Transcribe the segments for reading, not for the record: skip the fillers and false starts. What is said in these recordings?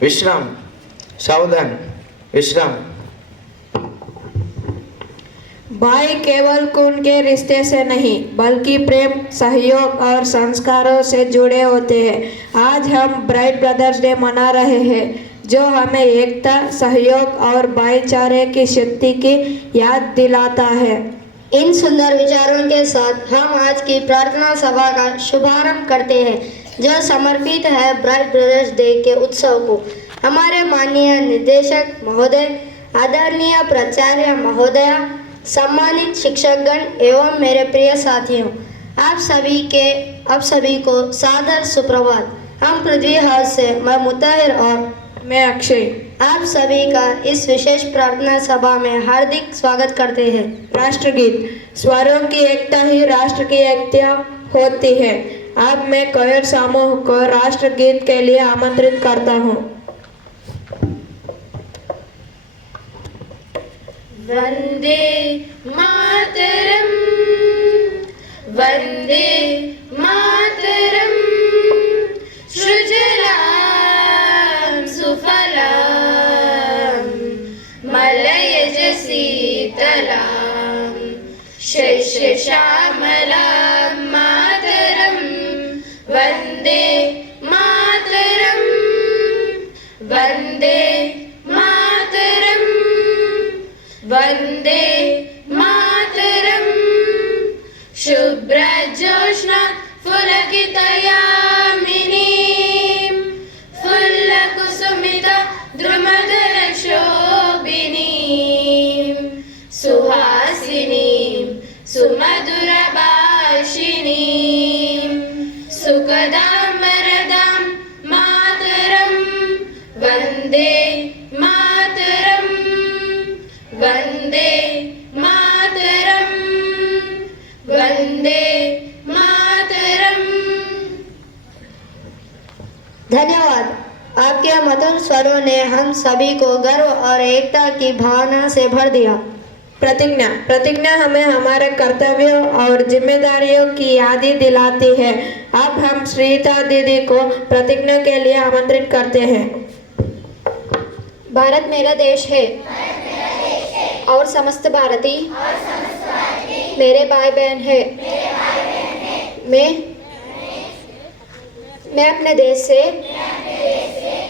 विश्राम, सावधान, विश्राम। भाई केवल खून के रिश्ते से नहीं बल्कि प्रेम, सहयोग और संस्कारों से जुड़े होते हैं। आज हम ब्राइट ब्रदर्स डे मना रहे हैं जो हमें एकता, सहयोग और भाईचारे की शक्ति की याद दिलाता है। इन सुंदर विचारों के साथ हम आज की प्रार्थना सभा का शुभारंभ करते हैं जो समर्पित है ब्राइट ब्रदर्स डे के उत्सव को। हमारे माननीय निदेशक महोदय, आदरणीय प्राचार्य महोदया, सम्मानित शिक्षकगण एवं मेरे प्रिय साथियों, आप सभी को सादर सुप्रभात। हम पृथ्वी हाउस से मैं मुताहिर और मैं अक्षय आप सभी का इस विशेष प्रार्थना सभा में हार्दिक स्वागत करते हैं। राष्ट्रगीत। स्वरों की एकता ही राष्ट्र की एकता होती है। अब मैं कोयर समूह को राष्ट्रगीत के लिए आमंत्रित करता हूँ। वंदे मातरम, वंदे मातरम, सृजलां सुफलां मलयज शीतलां शस्यश्यामलां मातरं वंदे मातरं, वंदे मातरं, वंदे मातरं। शुभ्रजोत्स्ना पुलकितयामिनीं फुल्लकुसुमिता द्रुमदलशोभिनीं सुहासिनीं सुमधुरभाषिणीं सुखदां वरदां मातरं वन्दे मातरं, वन्दे मातरं, वन्दे मातरं। धन्यवाद। आपके मधुर स्वरों ने हम सभी को गर्व और एकता की भावना से भर दिया। प्रतिज्ञा। प्रतिज्ञा हमें हमारे कर्तव्यों और जिम्मेदारियों की याद दिलाती है। अब हम श्रीता दीदी को प्रतिज्ञा के लिए आमंत्रित करते हैं। भारत मेरा देश है और समस्त भारतीय मेरे भाई बहन है। मैं अपने देश से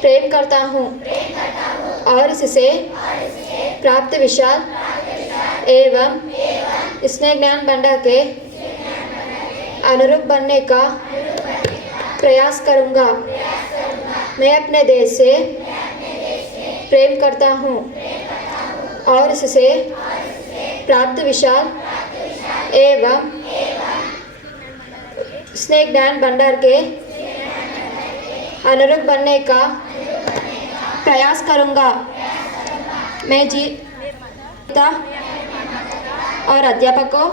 प्रेम करता हूँ और इससे प्राप्त विशाल एवं स्नेह ज्ञान भंडार के अनुरूप बनने का प्रयास करूँगा। मैं अपने देश से प्रेम करता हूँ और इससे प्राप्त विशाल एवं स्नेह ज्ञान भंडार के अनुरूप बनने का प्रयास करूँगा। मैं जीता और अध्यापकों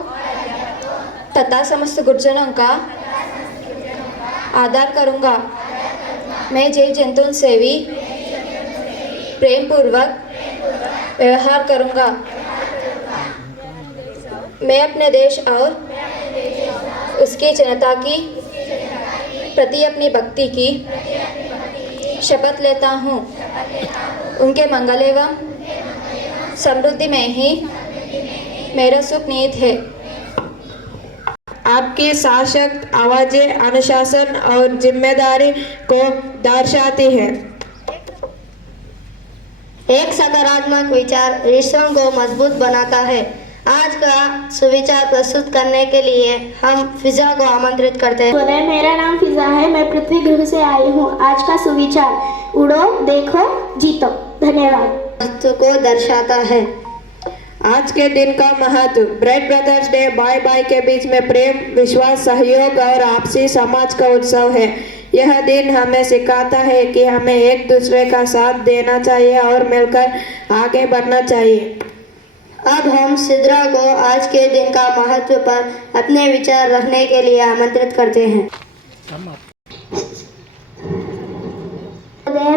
तथा समस्त गुरुजनों का आदर करूँगा। मैं जीव जंतुओं से भी प्रेम पूर्वक व्यवहार करूँगा। मैं अपने देश और उसकी जनता की प्रति अपनी भक्ति की शपथ लेता हूँ। उनके मंगल एवं समृद्धि में ही मेरा सुख निहित है। आपकी सशक्त आवाज़ें अनुशासन और जिम्मेदारी को दर्शाती है। एक सकारात्मक विचार रिश्तों को मजबूत बनाता है। आज का सुविचार प्रस्तुत करने के लिए हम फिजा को आमंत्रित करते हैं। मेरा नाम फिजा है। मैं पृथ्वी ग्रह से आई हूँ। आज का सुविचार उड़ो, देखो, जीतो। धन्यवाद। महत्व को दर्शाता है। आज के दिन का महत्व। ब्राइट ब्रदर्स डे भाई भाई के बीच में प्रेम, विश्वास, सहयोग और आपसी समाज का उत्सव है। यह दिन हमें सिखाता है कि हमें एक दूसरे का साथ देना चाहिए और मिलकर आगे बढ़ना चाहिए। अब हम सिद्रा को आज के दिन का महत्व पर अपने विचार रखने के लिए आमंत्रित करते हैं।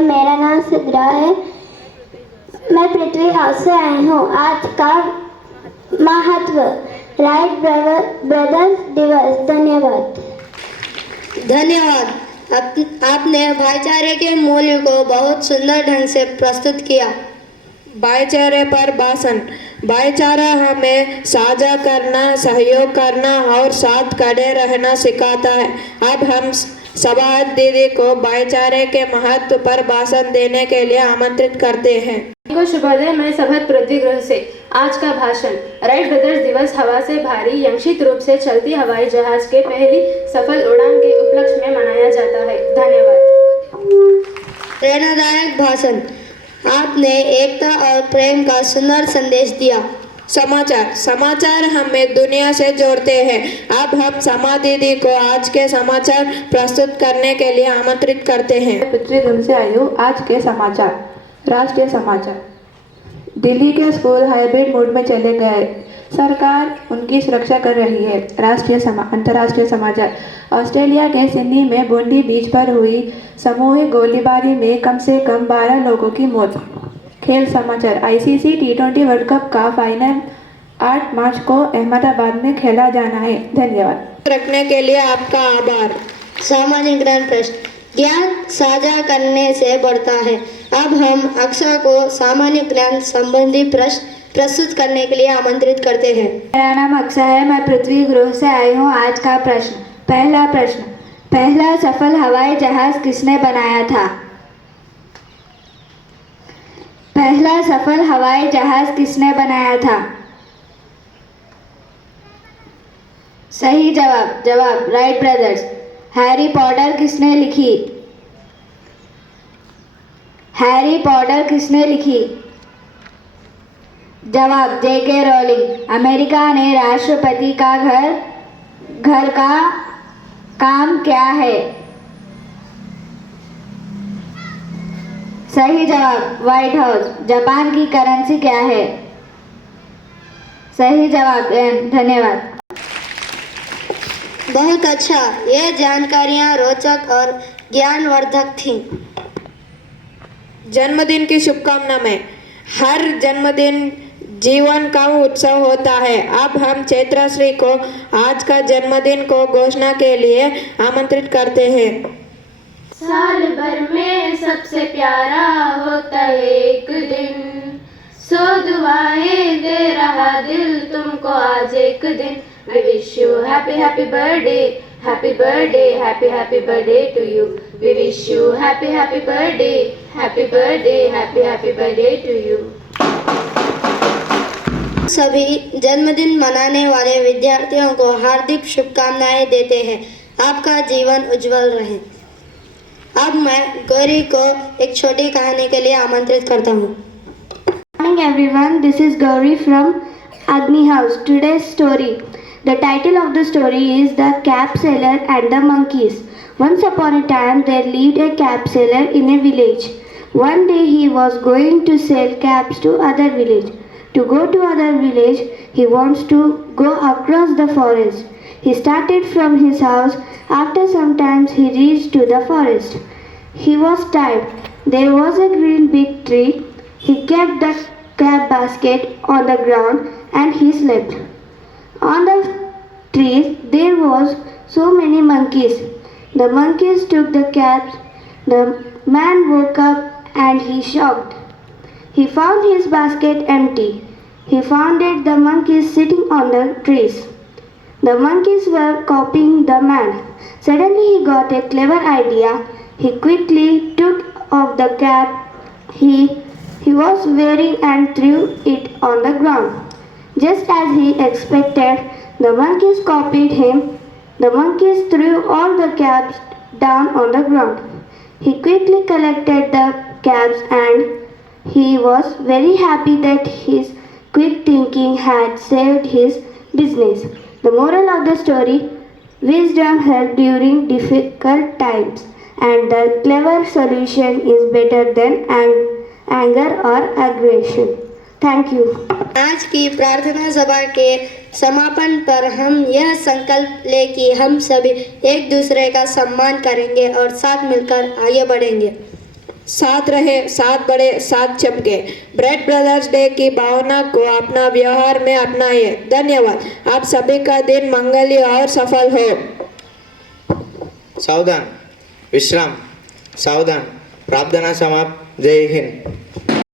मेरा नाम सिद्रा है। मैं पृथ्वी हाउस से आई हूँ। आज का महत्व ब्राइट ब्रदर्स दिवस। धन्यवाद। धन्यवाद। आपने भाईचारे के मूल्य को बहुत सुंदर ढंग से प्रस्तुत किया। भाईचारे पर भाषण। भाईचारा हमें साझा करना, सहयोग करना और साथ खड़े रहना सिखाता है। अब हम सभात दीदी को भाईचारे के महत्व पर भाषण देने के लिए आमंत्रित करते हैं। को शुभोदय। मैं सभा पृथ्वी गृह से आज का भाषण। राइट ब्रदर्स दिवस हवा से भारी यंक्षित रूप से चलती हवाई जहाज के पहली सफल उड़ान के उपलक्ष्य में मनाया जाता है। धन्यवाद। प्रेरणादायक भाषण। आपने एकता और प्रेम का सुंदर संदेश दिया। समाचार हमें दुनिया से जोड़ते हैं। अब हम समा दीदी को आज के समाचार प्रस्तुत करने के लिए आमंत्रित करते हैं। पृथ्वी गुण से आई हूँ। आज के समाचार। राष्ट्रीय समाचार। दिल्ली के स्कूल हाइब्रिड मोड में चले गए, सरकार उनकी सुरक्षा कर रही है। अंतर्राष्ट्रीय समाचार। ऑस्ट्रेलिया के सिडनी में बोंडी बीच पर हुई सामूहिक गोलीबारी में कम से कम 12 लोगों की मौत। खेल समाचार। आईसीसी T20 वर्ल्ड कप का फाइनल 8 मार्च को अहमदाबाद में खेला जाना है। धन्यवाद। रखने के लिए आपका आभार। सामान्य ज्ञान प्रश्न। ज्ञान साझा करने से बढ़ता है। अब हम अक्षरा को सामान्य ज्ञान संबंधी प्रश्न प्रस्तुत करने के लिए आमंत्रित करते हैं। मेरा नाम अक्षरा है। मैं पृथ्वी गृह से आई हूँ। आज का प्रश्न। पहला प्रश्न। पहला सफल हवाई जहाज किसने बनाया था? पहला सफल हवाई जहाज किसने बनाया था? सही जवाब राइट ब्रदर्स। हैरी पॉटर किसने लिखी? हैरी पॉटर किसने लिखी? जवाब J.K. रोलिंग। अमेरिका ने राष्ट्रपति का घर का काम क्या है? सही जवाब व्हाइट हाउस। जापान की करेंसी क्या है? सही जवाब एन। धन्यवाद। बहुत अच्छा। ये जानकारियाँ रोचक और ज्ञानवर्धक थीं। जन्मदिन की शुभकामनाएं। हर जन्मदिन जीवन का उत्सव होता है। अब हम चैत्राश्री को आज का जन्मदिन को घोषणा के लिए आमंत्रित करते हैं। साल भर में सबसे प्यारा होता है एक दिन, सो दुआएं दे रहा दिल तुमको आज एक दिन। We wish you happy birthday, happy birthday, happy birthday to you. We wish you happy birthday, happy birthday, happy birthday to you. सभी जन्मदिन मनाने वाले विद्यार्थियों को हार्दिक शुभकामनाएं देते हैं। आपका जीवन उज्जवल रहे। अब मैं गौरी को एक छोटी कहानी के लिए आमंत्रित करता हूँ। Good morning everyone, this is Gauri from Agni House. Today's story. The title of the story is The Cap Seller and the Monkeys. Once upon a time there lived a cap seller in a village. One day he was going to sell caps to other village. To go to other village, he wants to go across the forest. He started from his house. After some time he reached to the forest. He was tired. There was a great big tree. He kept the cap basket on the ground and he slept. On the trees there was so many monkeys. The monkeys took the caps. The man woke up and he shocked. He found his basket empty. He found the monkeys sitting on the trees. The monkeys were copying the man. Suddenly he got a clever idea. He quickly took off the cap he was wearing and threw it on the ground. Just as he expected, the monkeys copied him. The monkeys threw all the caps down on the ground. He quickly collected the caps and he was very happy that his quick thinking had saved his business. The moral of the story: wisdom helps during difficult times, and the clever solution is better than anger or aggression. Thank you. आज की प्रार्थना सभा के समापन पर हम यह संकल्प ले कि हम सभी एक दूसरे का सम्मान करेंगे और साथ मिलकर आगे बढ़ेंगे। साथ रहे, साथ बढ़े, साथ चमके। ब्राइट ब्रदर्स डे की भावना को अपना व्यवहार में अपनाइए। धन्यवाद। आप सभी का दिन मंगलीय और सफल हो। सावधान। विश्राम, सावधान, प्रार्थना समाप्त। जय हिंद।